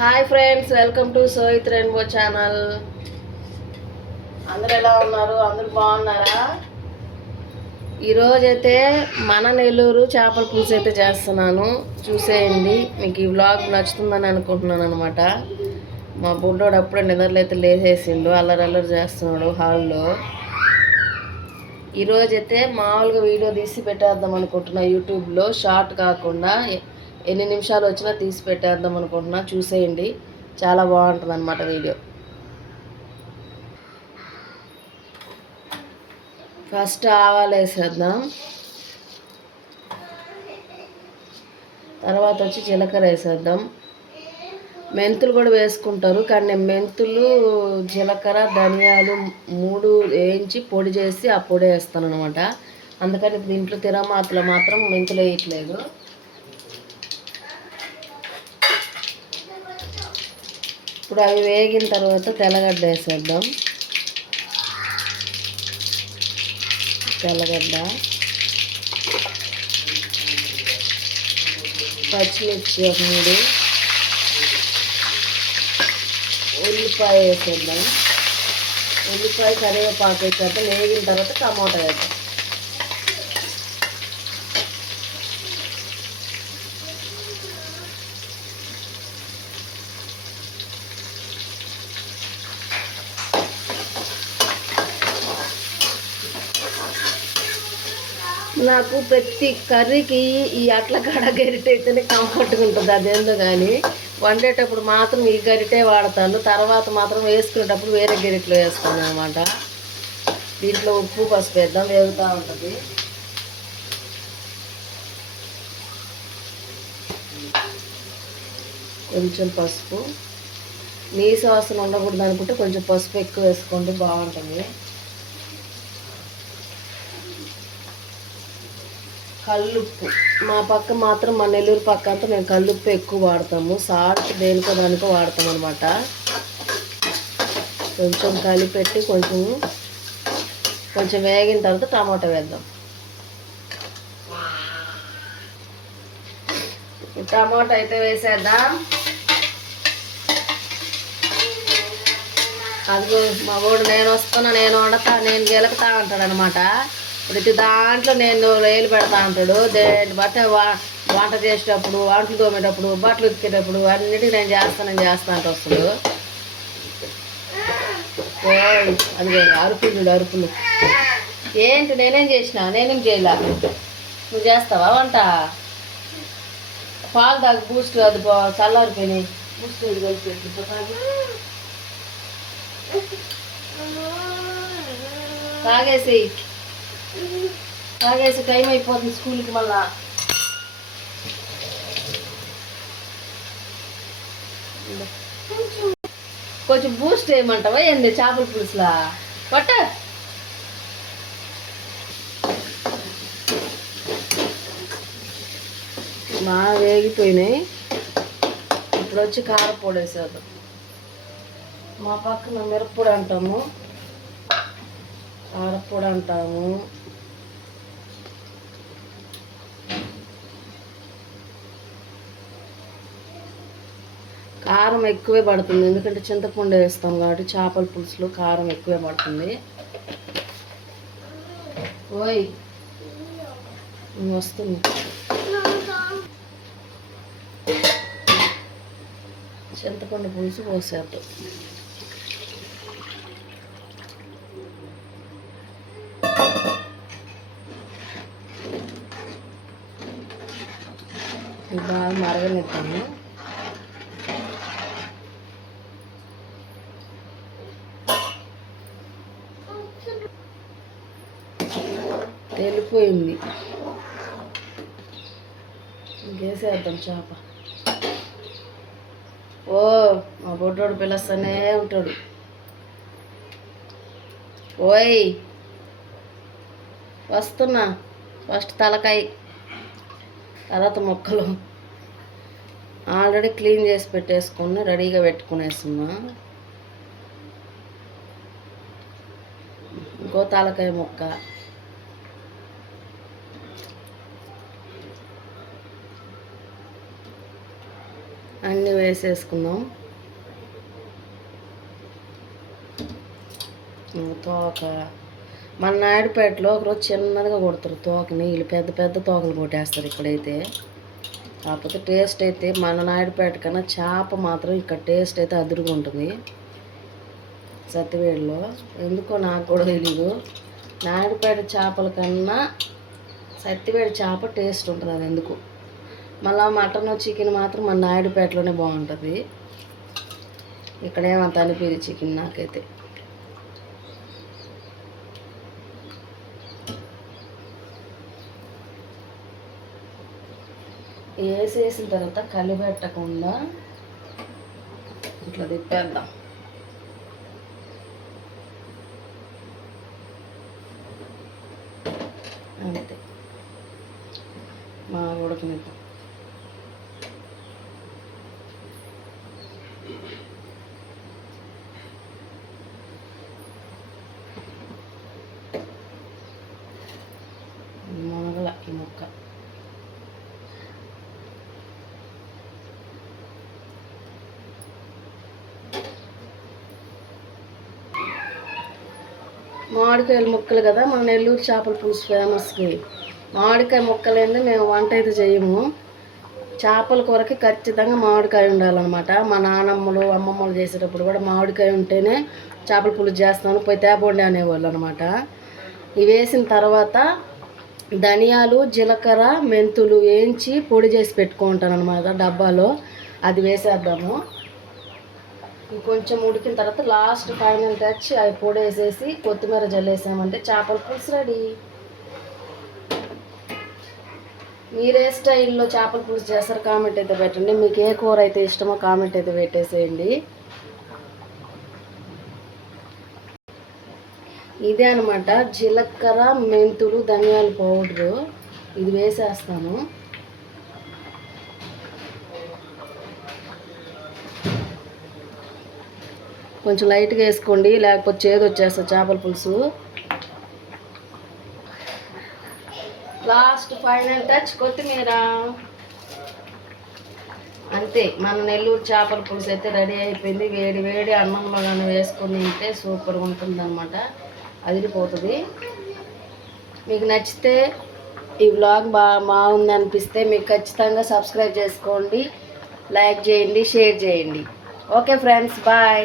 Hi friends, welcome to సోయిత్ rainbow channel. అందరూ ఎలా ఉన్నారు? అందరూ బాగున్నారా? ఈరోజైతే మన నెల్లూరు చేపల పులుసు అయితే చేస్తున్నాను, చూసేయండి. మీకు ఈ వ్లాగ్ నచ్చుతుందని అనుకుంటున్నాను అనమాట. మా బుడ్డోడు అప్పుడే నిద్రలో అయితే లేచేసిండు, అల్లరి చేస్తున్నాడు హాల్లో. ఈరోజైతే మామూలుగా వీడియో తీసి పెట్టేద్దాం అనుకుంటున్నా, యూట్యూబ్లో షార్ట్ కాకుండా ఎన్ని నిమిషాలు వచ్చినా తీసి పెట్టేద్దాం అనుకుంటున్నా. చూసేయండి, చాలా బాగుంటుంది అన్నమాట వీడియో. ఫస్ట్ ఆవాలు వేసేద్దాం, తర్వాత వచ్చి జీలకర్ర వేసేద్దాం. మెంతులు కూడా వేసుకుంటారు, కానీ నేను మెంతులు, జీలకర్ర, ధనియాలు 3 వేయించి పొడి చేసి ఆ పొడి వేస్తాను అనమాట. అందుకని దీంట్లో తిరమాతలో మాత్రం మెంతులు వేయట్లేదు. ఇప్పుడు అవి వేగిన తర్వాత తెల్లగడ్డ వేసేద్దాం. తెల్లగడ్డ, పచ్చిమిర్చి ఒక 3, ఉల్లిపాయ వేసేద్దాం. ఉల్లిపాయ, కరివేపాకు వేసాక వేగిన తర్వాత టమాటా వేద్దాం. నాకు ప్రతి కర్రీకి ఈ అట్ల కాడ గరిటె అయితేనే కంఫర్ట్గా ఉంటుంది, అదేందో కానీ వండేటప్పుడు మాత్రం ఈ గరిటే వాడతాను. తర్వాత మాత్రం వేసుకునేటప్పుడు వేరే గరిటెలో వేస్తాను అనమాట. దీంట్లో ఉప్పు, పసుపు వేద్దాం, వేగుతూ ఉంటుంది. కొంచెం పసుపు, నీసు వాసన ఉండకూడదు అనుకుంటే కొంచెం పసుపు ఎక్కువ వేసుకోండి, బాగుంటుంది. కల్లుప్పు, మా పక్క మాత్రం, మా నెల్లూరు పక్క అంతా మేము కల్లుప్పు ఎక్కువ వాడతాము. సాల్ట్ దేనికో దానికో వాడతాం అనమాట. కొంచెం కలిపెట్టి కొంచెం వేగిన తర్వాత టమాటా వేద్దాం. టమాటా అయితే వేసేద్దాం. అది మా వాడు నేను వస్తున్నా, నేను వండుతా, నేను గెలుకుతా అంటాడు అనమాట. ప్రతి దాంట్లో నేను వేలు పెడతా అంటాడు. దేని బట్టి వంట చేసేటప్పుడు, వంటలు తోమేటప్పుడు, బట్టలు ఉతికేటప్పుడు అన్నిటికీ నేను చేస్తా అంటే వస్తాడు. అది అరుపులు ఏంటి, నేనేం చేసినా? నేనేం చేయలే, నువ్వు చేస్తావా వంట? పాలు తాగి బూస్ట్, అది చల్లారిపోయినాయి, బూస్ట్ కలిపి తాగేసి టైం అయిపోతుంది స్కూల్కి. మళ్ళా కొంచెం బూస్ట్ వేయమంటావా ఏంది చేపల పులుసులా? పట్ట బాగా వేగిపోయినాయి. ఇప్పుడు వచ్చి కారపొడి వేసేద్దాం. మా పక్కన మిరప్పొడి అంటాము, కారపొడి అంటాము. కారం ఎక్కువే పడుతుంది, ఎందుకంటే చింతపండు వేస్తాం కాబట్టి చేపల పులుసులో కారం ఎక్కువే పడుతుంది. ఓయ్ వస్తుంది. చింతపండు పులుసు పోసేద్దాం. బాగా మరగనిద్దాము. వెళ్ళిపోయింది, ఇంకేసేద్దాం చేప. ఓ మా బొడ్డోడు పిలుస్తూనే ఉంటాడు. ఓయ్ వస్తున్నా. ఫస్ట్ తలకాయ, తర్వాత ముక్కలు ఆల్రెడీ క్లీన్ చేసి పెట్టేసుకుని రెడీగా పెట్టుకునేస్తున్నా. ఇంకో తలకాయ ముక్క, అన్నీ వేసేసుకుందాం. తోక మన నాయుడుపేటలో ఒకరోజు చిన్నదిగా కొడతారు తోకని, వీళ్ళు పెద్ద పెద్ద తోకలు కొట్టేస్తారు ఇక్కడైతే. కాకపోతే టేస్ట్ అయితే మన నాయుడుపేట కన్నా చేప మాత్రం ఇక్కడ టేస్ట్ అయితే అదురుగా ఉంటుంది సత్తివేడులో. ఎందుకో నాకు కూడా తెలీదు, నాయుడుపేట చేపల కన్నా సత్తివేడి చేప టేస్ట్ ఉంటుంది, అది ఎందుకు. మళ్ళీ మటన్ చికెన్ మాత్రం మన నాయుడుపేటలోనే బాగుంటుంది, ఇక్కడేమంత అనిపించదు చికెన్ నాకైతే. వేసేసిన తర్వాత కలిపెట్టకుండా ఇట్లా తిప్పేద్దాం. అంతే, మా ఉడకనిద్దాం. మునగల ఈ ముక్క మామిడికాయల ముక్కలు కదా, మన నెల్లూరు చేపల పులుసు ఫేమస్కి. మామిడికాయ ముక్కలేంది మేము వంట అయితే చేయము. చేపల కూరకి ఖచ్చితంగా మామిడికాయ ఉండాలన్నమాట. మా నానమ్మలు అమ్మమ్మలు చేసేటప్పుడు కూడా మామిడికాయ ఉంటేనే చేపల పులుసు చేస్తాను, పోయి తేపండి అనేవాళ్ళు అనమాట. ఇవి వేసిన తర్వాత ధనియాలు, జీలకర్ర, మెంతులు వేయించి పొడి చేసి పెట్టుకుంటాను అనమాట డబ్బాలో, అది వేసేద్దాము. కొంచెం ఉడికిన తర్వాత లాస్ట్ ఫైనల్ టచ్ అవి పొడి వేసేసి కొత్తిమీర జల్లేసామంటే చేపల పులుసు రెడీ. మీరే స్టైల్లో చేపల పులుసు చేస్తారు కామెంట్ అయితే పెట్టండి. మీకు ఏ కూర అయితే ఇష్టమో కామెంట్ అయితే పెట్టేసేయండి. ఇదే అనమాట జీలకర్ర, మెంతులు, ధనియాల పౌడరు, ఇది వేసేస్తాను. కొంచెం లైట్గా వేసుకోండి, లేకపోతే చేదు వచ్చేస్తుంది చేపల పులుసు. లాస్ట్ ఫైనల్ టచ్ కొత్తిమీర. అంతే, మన నెల్లూరు చేపల పులుసు అయితే రెడీ అయిపోయింది. వేడి వేడి అన్నంలో కానీ వేసుకొని తింటే సూపర్గా ఉంటుంది అనమాట, అదిరిపోతుంది. మీకు నచ్చితే ఈ వ్లాగ్ బాగుంది అనిపిస్తే మీకు ఖచ్చితంగా సబ్స్క్రైబ్ చేసుకోండి, లైక్ చేయండి, షేర్ చేయండి. Okay friends, bye.